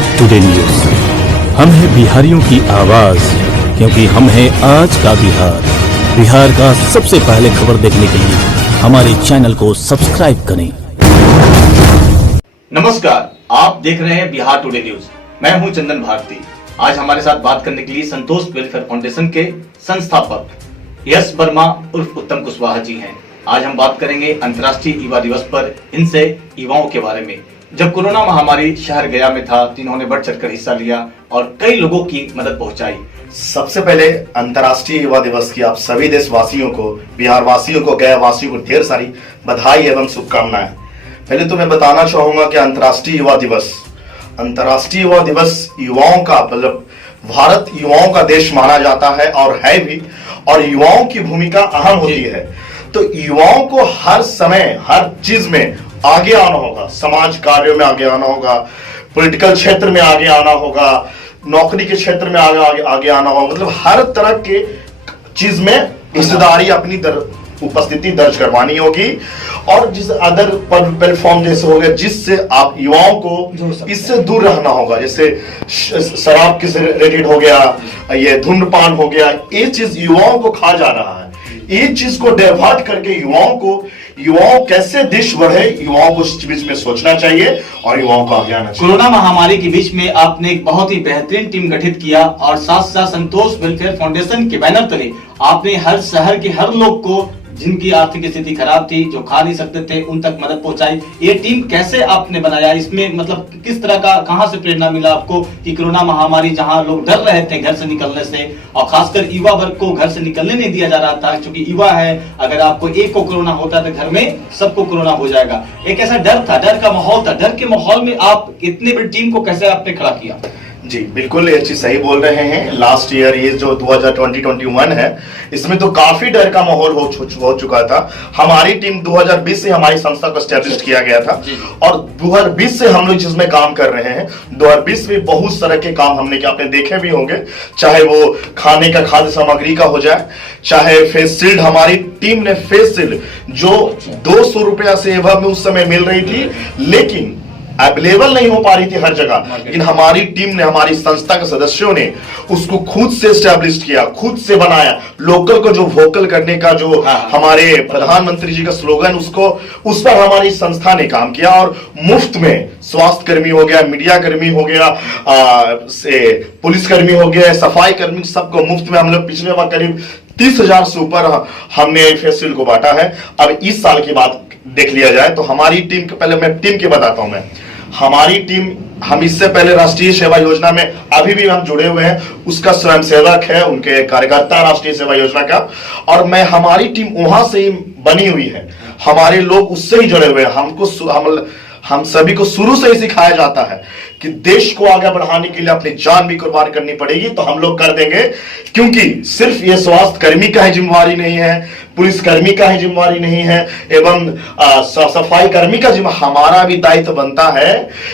Bihar today news. हम हैं बिहारियों की आवाज, क्योंकि हम हैं आज का बिहार। बिहार का सबसे पहले खबर देखने के लिए हमारे चैनल को सब्सक्राइब करें। नमस्कार, आप देख रहे हैं बिहार टुडे न्यूज। मैं हूं चंदन भारती। आज हमारे साथ बात करने के लिए संतोष वेलफेयर फाउंडेशन के संस्थापक यश वर्मा उर्फ उत्तम कुशवाहा जी हैं। आज हम बात करेंगे अंतर्राष्ट्रीय युवा दिवस पर इनसे युवाओं के बारे में। जब कोरोना महामारी शहर गया में था तो इन्होंने बढ़ चढ़कर हिस्सा लिया और कई लोगों की मदद पहुंचाई। सबसे पहले अंतर्राष्ट्रीय युवा दिवस की आप सभी देशवासियों को, बिहार वासियों को, गया वासियों को ढेर सारी बधाई एवं शुभकामनाएं। पहले तो मैं बताना चाहूंगा कि अंतर्राष्ट्रीय युवा दिवस युवाओं का, मतलब भारत युवाओं का देश माना जाता है और है भी, और युवाओं की भूमिका अहम होती है। तो युवाओं को हर समय हर चीज में आगे आना होगा, समाज कार्यों में आगे आना होगा, पॉलिटिकल क्षेत्र में आगे आना होगा, नौकरी के क्षेत्र में आगे आना होगा, मतलब हर तरह के चीज में हिस्सेदारी अपनी उपस्थिति दर्ज करवानी होगी। और जिस अदर प्लेटफॉर्म जैसे हो गया जिससे आप युवाओं को इससे दूर रहना होगा, जैसे शराब के रिलेटेड हो गया, ये धूम्रपान हो गया, ये चीज युवाओं को खा जा रहा है। ये चीज को डाइवर्ट करके युवाओं कैसे देश बढ़े, युवाओं को इस बीच में सोचना चाहिए और युवाओं को आगे आना चाहिए। कोरोना महामारी के बीच में आपने एक बहुत ही बेहतरीन टीम गठित किया और साथ साथ संतोष वेलफेयर फाउंडेशन के बैनर तले आपने हर शहर के हर लोग को, जिनकी आर्थिक स्थिति खराब थी, जो खा नहीं सकते थे, उन तक मदद पहुंचाई। ये टीम कैसे आपने बनाया, इसमें मतलब किस तरह का, कहां से प्रेरणा मिला आपको कि कोरोना महामारी जहां लोग डर रहे थे घर से निकलने से, और खासकर युवा वर्ग को घर से निकलने नहीं दिया जा रहा था क्योंकि युवा है, अगर आपको एक को कोरोना होता है तो घर में सबको कोरोना हो जाएगा। एक ऐसा डर था, डर का माहौल था। डर के माहौल में आप इतनी बड़ी टीम को कैसे आपने खड़ा किया? जी बिल्कुल, ये चीज सही बोल रहे हैं। लास्ट ईयर ये जो 2020-21 है, इसमें तो काफी डर का माहौल हो चुका था। हमारी टीम 2020 से हमारी संस्था को एस्टेब्लिश किया गया था और 2020 से हम लोग जिसमें काम कर रहे हैं। 2020 में बहुत तरह के काम हमने किया, आपने देखे भी होंगे, चाहे वो खाने का, खाद्य सामग्री का हो जाए, चाहे फेस शील्ड। हमारी टीम ने फेस शील्ड जो 200 रुपया से एवं में उस समय मिल रही थी, लेकिन अवेलेबल नहीं हो पा रही थी हर जगह, लेकिन हमारी टीम ने, हमारी संस्था के सदस्यों ने उसको खुद से एस्टैब्लिश किया, खुद से बनाया। लोकल को जो वोकल करने का जो हमारे प्रधानमंत्री जी का स्लोगन, उस पर हमारी संस्था ने काम किया और मुफ्त में स्वास्थ्य कर्मी हो गया, मीडिया कर्मी हो गया, पुलिस कर्मी हो गया, सफाई कर्मी, सबको मुफ्त में हम लोग पिछले बार करीब 30,000 से ऊपर हमने फेस शील्ड को बांटा है। अब इस साल की बात देख लिया जाए तो हमारी टीम के, पहले मैं टीम के बताता हूं। मैं हमारी टीम, हम इससे पहले राष्ट्रीय सेवा योजना में अभी भी हम जुड़े हुए हैं, उसका स्वयंसेवक है, उनके कार्यकर्ता राष्ट्रीय सेवा योजना का, और मैं, हमारी टीम वहां से ही बनी हुई है, हमारे लोग उससे ही जुड़े हुए हैं। हम सभी को शुरू से ही सिखाया जाता है कि देश को आगे बढ़ाने के लिए अपनी जान भी कुर्बान करनी पड़ेगी, तो हम लोग कर देंगे। क्योंकि सिर्फ ये स्वास्थ्य कर्मी का ही जिम्मेवारी नहीं है, पुलिस कर्मी का ही जिम्मेवारी नहीं है, एवं सफाई कर्मी का जिम्मेवारी, हमारा भी दायित्व बनता है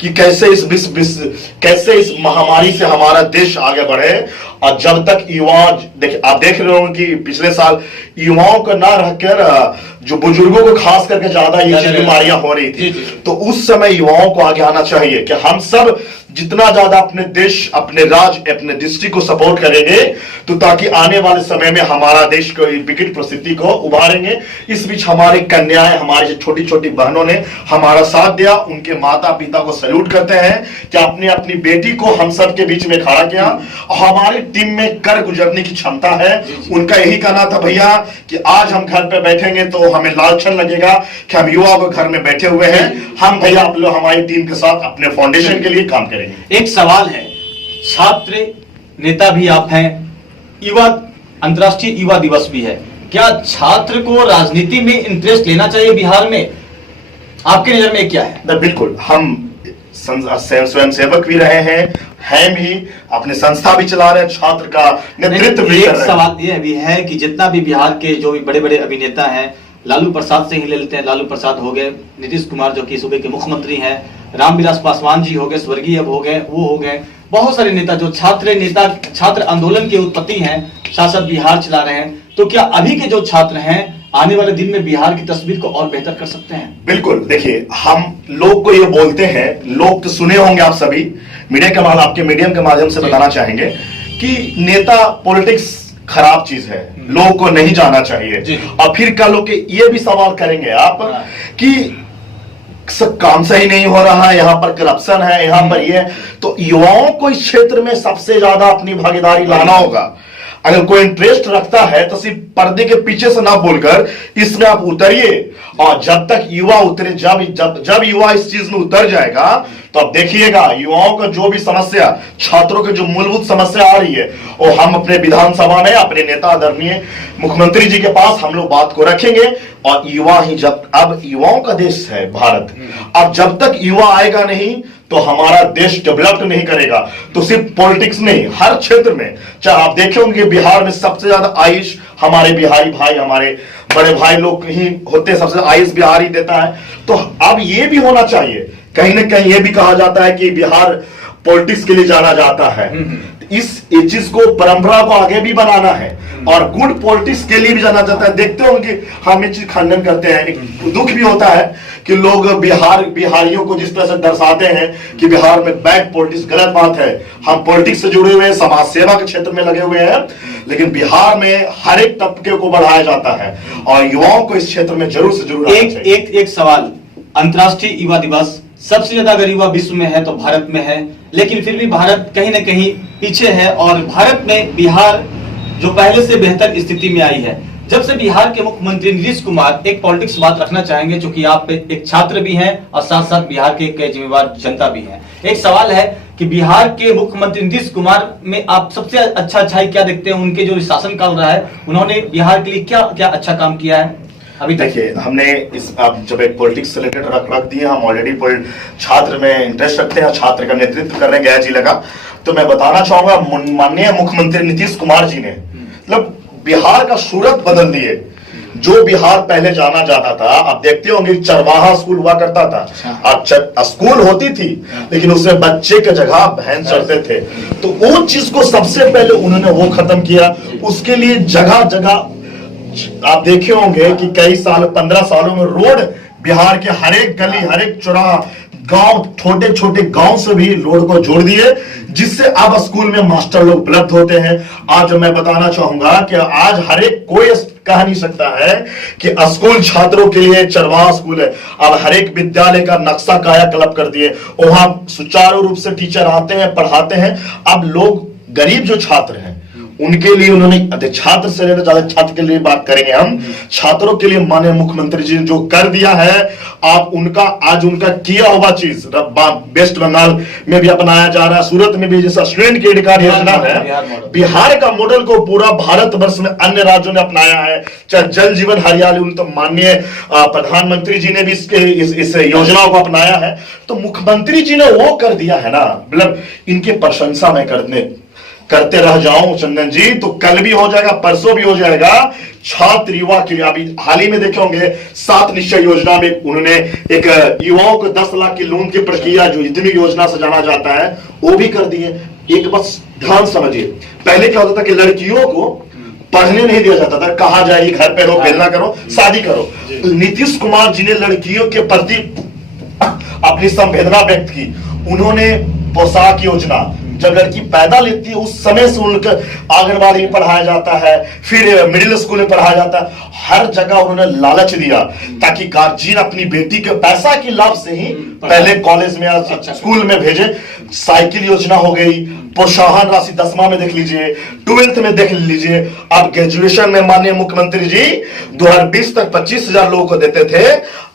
कि कैसे इस महामारी से हमारा देश आगे बढ़े। और जब तक युवा, आप देख रहे होंगे कि पिछले साल युवाओं को ना रहकर जो बुजुर्गों को खास करके ज्यादा ये बीमारियां हो रही थी, तो उस समय युवाओं को आगे आना चाहिए कि हम सब जितना ज्यादा अपने देश, अपने राज्य, अपने डिस्ट्रिक्ट को सपोर्ट करेंगे, तो ताकि आने वाले समय में हमारा देश को विकट परिस्थिति को उभारेंगे। इस बीच हमारी कन्याएं, हमारी छोटी छोटी बहनों ने हमारा साथ दिया, उनके माता पिता को सैल्यूट करते हैं कि आपने अपनी बेटी को हम सब के बीच में खड़ा किया। हमारी टीम में कर गुजरने की क्षमता है। उनका यही कहना था, भैया कि आज हम घर पे बैठेंगे तो हमें लालचन लगेगा कि हम युवा को घर में बैठे हुए हैं, हम भैया आप लोग हमारी टीम के साथ अपने फाउंडेशन के लिए काम करेंगे। एक सवाल है, छात्र नेता भी आप हैं, अंतर्राष्ट्रीय युवा दिवस भी है, क्या छात्र को राजनीति में इंटरेस्ट लेना चाहिए बिहार में? आपकी नजर में क्या है? बिल्कुल, हम स्वयं सेवक भी रहे हैं भी, अपने संस्था भी चला रहे हैं, छात्र का नेतृत्व भी कर रहे हैं। सवाल यह भी है कि जितना भी बिहार के जो भी बड़े बड़े अभिनेता हैं, लालू प्रसाद से ही ले लेते हैं, लालू प्रसाद हो गए, नीतीश कुमार जो कि सूबे के मुख्यमंत्री हैं, रामविलास पासवान जी हो गए, स्वर्गीय अब हो गए, वो हो गए, बहुत सारे नेता जो छात्र आंदोलन के उत्पत्ति हैं, शासक बिहार चला रहे हैं। तो क्या अभी के जो छात्र हैं आने वाले दिन में बिहार की तस्वीर को और बेहतर कर सकते हैं? बिल्कुल, देखिए हम लोग को ये बोलते हैं, लोग तो सुने होंगे आप सभी, मीडिया के माध्यम, आपके मीडियम के माध्यम से बताना चाहेंगे कि नेता पॉलिटिक्स खराब चीज है, लोगों को नहीं जाना चाहिए। और फिर कल लोग ये भी सवाल करेंगे आप कि सब काम सही नहीं हो रहा है, यहाँ पर करप्शन है, यहाँ पर ये, तो युवाओं को इस क्षेत्र में सबसे ज्यादा अपनी भागीदारी लाना होगा। अगर कोई इंटरेस्ट रखता है तो सिर्फ पर्दे के पीछे से ना बोलकर इसमें आप उतरिए, और जब तक युवा उतरे, जब युवा इस चीज में उतर जाएगा तो आप देखिएगा युवाओं का जो भी समस्या, छात्रों की जो मूलभूत समस्या आ रही है, वो हम अपने विधानसभा में अपने नेता आदरणीय मुख्यमंत्री जी के पास हम लोग बात को रखेंगे। और युवा ही, जब अब युवाओं का देश है भारत, अब जब तक युवा आएगा नहीं तो हमारा देश डेवलप नहीं करेगा। तो सिर्फ पॉलिटिक्स नहीं, हर क्षेत्र में, चाहे आप देखे होंगे बिहार में सबसे ज्यादा आयुष हमारे बिहारी भाई, हमारे बड़े भाई लोग ही होते हैं, सबसे आयुष बिहार ही देता है। तो अब ये भी होना चाहिए, कहीं ना कहीं ये भी कहा जाता है कि बिहार पॉलिटिक्स के लिए जाना जाता है, इस चीज को, परंपरा को आगे भी बनाना है और गुड पॉलिटिक्स के लिए भी जाना जाता है। देखते होंगे हम ये चीज खंडन करते हैं, एक दुख भी होता है कि लोग बिहारियों को जिस तरह से दर्शाते हैं कि बिहार में बैड पॉलिटिक्स, गलत बात है। हम पॉलिटिक्स से जुड़े हुए हैं, समाज सेवा के क्षेत्र में लगे हुए हैं, लेकिन बिहार में हर एक तबके को बढ़ाया जाता है और युवाओं को इस क्षेत्र में जरूर से जरूर एक सवाल, अंतर्राष्ट्रीय युवा दिवस, सबसे ज्यादा अगर युवा विश्व में है तो भारत में है, लेकिन फिर भी भारत कहीं ना कहीं पीछे है और भारत में बिहार जो पहले से बेहतर स्थिति में आई है। जब से बिहार के मुख्यमंत्री नीतीश कुमार, एक पॉलिटिक्स बात रखना चाहेंगे क्योंकि आप एक छात्र भी हैं और साथ साथ बिहार के कई जिम्मेवार जनता भी हैं, एक सवाल है कि बिहार के मुख्यमंत्री नीतीश कुमार में आप सबसे अच्छा अच्छाई क्या देखते हैं? उनके जो शासन काल रहा है, उन्होंने बिहार के लिए क्या क्या अच्छा काम किया है अभी? देखिए, हमने इस, आप जब एक पॉलिटिक्स से रिलेटेड रख दिए, हम ऑलरेडी छात्र में इंटरेस्ट रखते हैं, छात्र का नेतृत्व करने गया जी लगा, तो मैं बताना चाहूंगा माननीय मुख्यमंत्री नीतीश कुमार जी ने मतलब बिहार का सूरत बदल दिए। जो बिहार पहले जाना जाता था, आप देखते होंगे चरवाहा स्कूल हुआ करता था, अब स्कूल होती थी लेकिन उसमें बच्चे की जगह भैंस चढ़ते थे, तो वो चीज को सबसे पहले उन्होंने वो खत्म किया। उसके लिए जगह जगह आप देखे होंगे कि कई साल, 15 सालों में रोड बिहार के हर एक गली, हर एक चौराहा, गांव, छोटे छोटे गांव से भी रोड को जोड़ दिए, जिससे अब स्कूल में मास्टर लोग उपलब्ध होते हैं। आज मैं बताना चाहूंगा कि आज हर एक कोई कह नहीं सकता है कि स्कूल छात्रों के लिए चरवाहा स्कूल है। अब हर एक विद्यालय का नक्शा कायाकल्प कर दिए, वहां सुचारू रूप से टीचर आते हैं, पढ़ाते हैं। अब लोग, गरीब जो छात्र हैं उनके लिए उन्होंने, छात्र से ज्यादा छात्र के लिए बात करेंगे हम, छात्रों के लिए माननीय मुख्यमंत्री जी ने जो कर दिया है, आप उनका आज उनका किया हुआ चीज वेस्ट बंगाल में भी अपनाया जा रहा है, सूरत में भी जैसा स्टूडेंट क्रेडिट कार्ड योजना है, बिहार का मॉडल को पूरा भारत वर्ष में अन्य राज्यों ने अपनाया है। चाहे जल जीवन हरियाली, उन तो माननीय प्रधानमंत्री जी ने भी इस योजनाओं को अपनाया है। तो मुख्यमंत्री जी ने वो कर दिया है ना, मतलब इनकी प्रशंसा मैं करते रह जाऊं चंदन जी, तो कल भी हो जाएगा, परसों भी हो जाएगा। छात्र युवा के लिए अभी हाल ही में देखे होंगे 7 निश्चय योजना में उन्होंने एक युवाओं को 10 लाख की लोन की प्रक्रिया, जो इतनी योजना से जाना जाता है, वो भी कर दिए। एक बस ध्यान समझिए, पहले क्या होता था कि लड़कियों को पढ़ने नहीं दिया जाता था, कहा जाएगी घर पे रहो, बेलना करो, शादी करो। नीतीश कुमार जी ने लड़कियों के प्रति अपनी संवेदना व्यक्त की। उन्होंने पोशाक योजना, जब लड़की पैदा लेती है उस समय से उनको आंगनबाड़ी में पढ़ाया जाता है, फिर मिडिल स्कूल में पढ़ाया जाता है, हर जगह उन्होंने लालच दिया ताकि गार्जियन अपनी बेटी के पैसा के लाभ से ही पहले कॉलेज में या स्कूल में भेजे। साइकिल योजना हो गई, प्रोत्साहन राशि 10वां में देख लीजिए, 12th में देख लीजिए। अब ग्रेजुएशन में माननीय मुख्यमंत्री जी 2020 तक 25,000 लोगों को देते थे,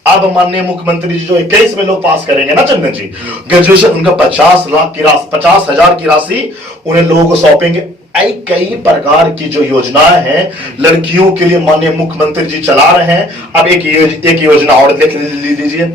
अब माननीय मुख्यमंत्री जी जो 21 में लोग पास करेंगे ना चंदन जी, ग्रेजुएशन उनका 50,000 की राशि उन्हें लोगों को सौंपेंगे। कई प्रकार की जो योजनाएं हैं लड़कियों के लिए माननीय मुख्यमंत्री जी चला रहे हैं। अब एक योजना और देख लीजिए,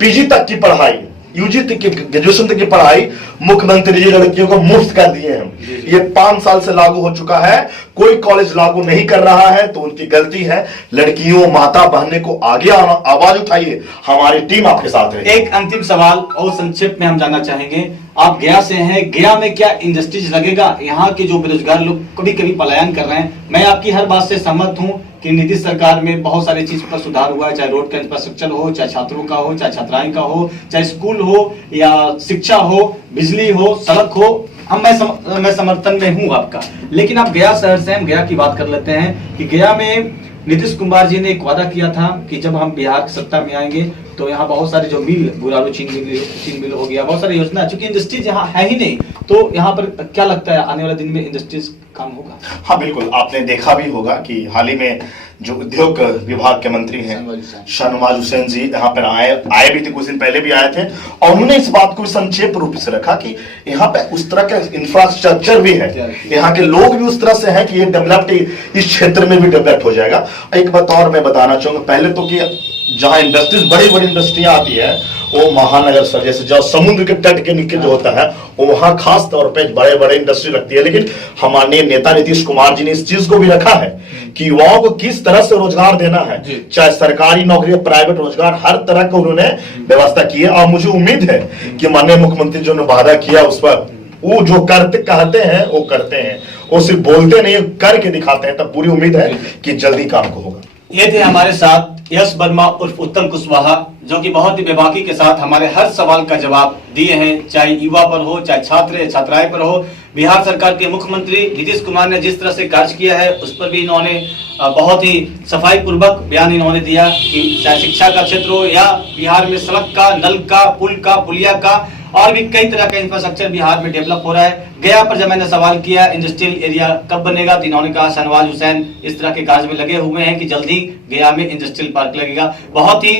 पीजी तक की पढ़ाई, यूजी तक की, ग्रेजुएशन तक की पढ़ाई मुख्यमंत्री जी लड़कियों को मुफ्त कर दिए हैं। ये 5 साल से लागू हो चुका है, कोई कॉलेज लागू नहीं कर रहा है तो उनकी गलती है। लड़कियों, माता बहने को आगे आवाज उठाइए, हमारी टीम आपके साथ है। एक अंतिम सवाल और संक्षेप में हम जानना चाहेंगे, आप गया से हैं, गया में क्या इंडस्ट्रीज लगेगा? यहाँ के जो बेरोजगार लोग कभी कभी पलायन कर रहे हैं, मैं आपकी हर बात से सहमत हूँ कि नीतीश सरकार में बहुत सारी चीज पर सुधार हुआ है, चाहे रोड का इंफ्रास्ट्रक्चर हो, चाहे छात्रों का हो, चाहे छात्राएं का हो, चाहे स्कूल हो या शिक्षा हो, बिजली हो, सड़क हो, मैं समर्थन में हूँ आपका। लेकिन आप गया शहर से, हम गया की बात कर लेते हैं कि गया में नीतीश कुमार जी ने एक वादा किया था कि जब हम बिहार की सत्ता में आएंगे तो यहाँ बहुत सारे जो मिल, बुरारू चीन मिल हो गया, बहुत सारी योजना, चूंकि इंडस्ट्रीज यहाँ है ही नहीं, तो यहाँ पर क्या लगता है आने वाले दिन में इंडस्ट्रीज काम होगा? हाँ बिल्कुल, आपने देखा भी होगा कि हाल ही में जो उद्योग विभाग के मंत्री हैं शाहनवाज हुसैन जी यहाँ पर आए भी थे, कुछ दिन पहले भी आए थे, और उन्होंने इस बात को संक्षेप रूप से रखा कि यहाँ पे उस तरह का इंफ्रास्ट्रक्चर भी है, यहाँ के लोग भी उस तरह से हैं कि ये डेवलप्ड, इस क्षेत्र में भी डेवलप हो जाएगा। एक बात और मैं बताना चाहूंगा, पहले तो कि जहां इंडस्ट्रीज, बड़ी बड़ी इंडस्ट्रियां आती है वो महानगर सर जैसे जो समुद्र के तट के नीचे जो होता है वो वहां खास तौर पे बड़े बड़े इंडस्ट्री लगती है। लेकिन हमारे नेता नीतीश कुमार जी ने इस चीज को भी रखा है कि युवाओं को किस तरह से रोजगार देना है, चाहे सरकारी नौकरी, प्राइवेट रोजगार, हर तरह का उन्होंने व्यवस्था की है। और मुझे उम्मीद है कि माननीय मुख्यमंत्री जो ने वादा किया उस पर वो जो कहते हैं वो करते हैं, वो सिर्फ बोलते नहीं करके दिखाते हैं। तब पूरी उम्मीद है कि जल्दी काम को होगा। ये थे हमारे साथ यश वर्मा उर्फ उत्तम कुशवाहा, जो कि बहुत ही बेबाकी के साथ हमारे हर सवाल का जवाब दिए हैं, चाहे युवा पर हो, चाहे छात्र छात्राएं पर हो। बिहार सरकार के मुख्यमंत्री नीतीश कुमार ने जिस तरह से कार्य किया है उस पर भी इन्होंने बहुत ही सफाई पूर्वक बयान इन्होंने दिया कि चाहे शिक्षा का क्षेत्र हो या बिहार में सड़क का, नल का, पुल का, पुलिया का और भी कई तरह का इंफ्रास्ट्रक्चर बिहार में डेवलप हो रहा है। गया पर जब मैंने सवाल किया इंडस्ट्रियल एरिया कब बनेगा, तो इन्होंने कहा शाहनवाज हुसैन इस तरह के कार्य में लगे हुए हैं कि जल्दी गया में इंडस्ट्रियल पार्क लगेगा। बहुत ही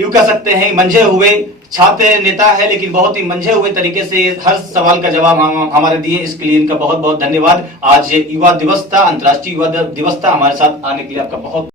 यूं कह सकते हैं मंझे हुए छात्र नेता है, लेकिन बहुत ही मंझे हुए तरीके से हर सवाल का जवाब हमारे दिए, इसके लिए इनका बहुत बहुत धन्यवाद। आज युवा दिवस था, अंतर्राष्ट्रीय युवा दिवस था, हमारे साथ आने के लिए आपका बहुत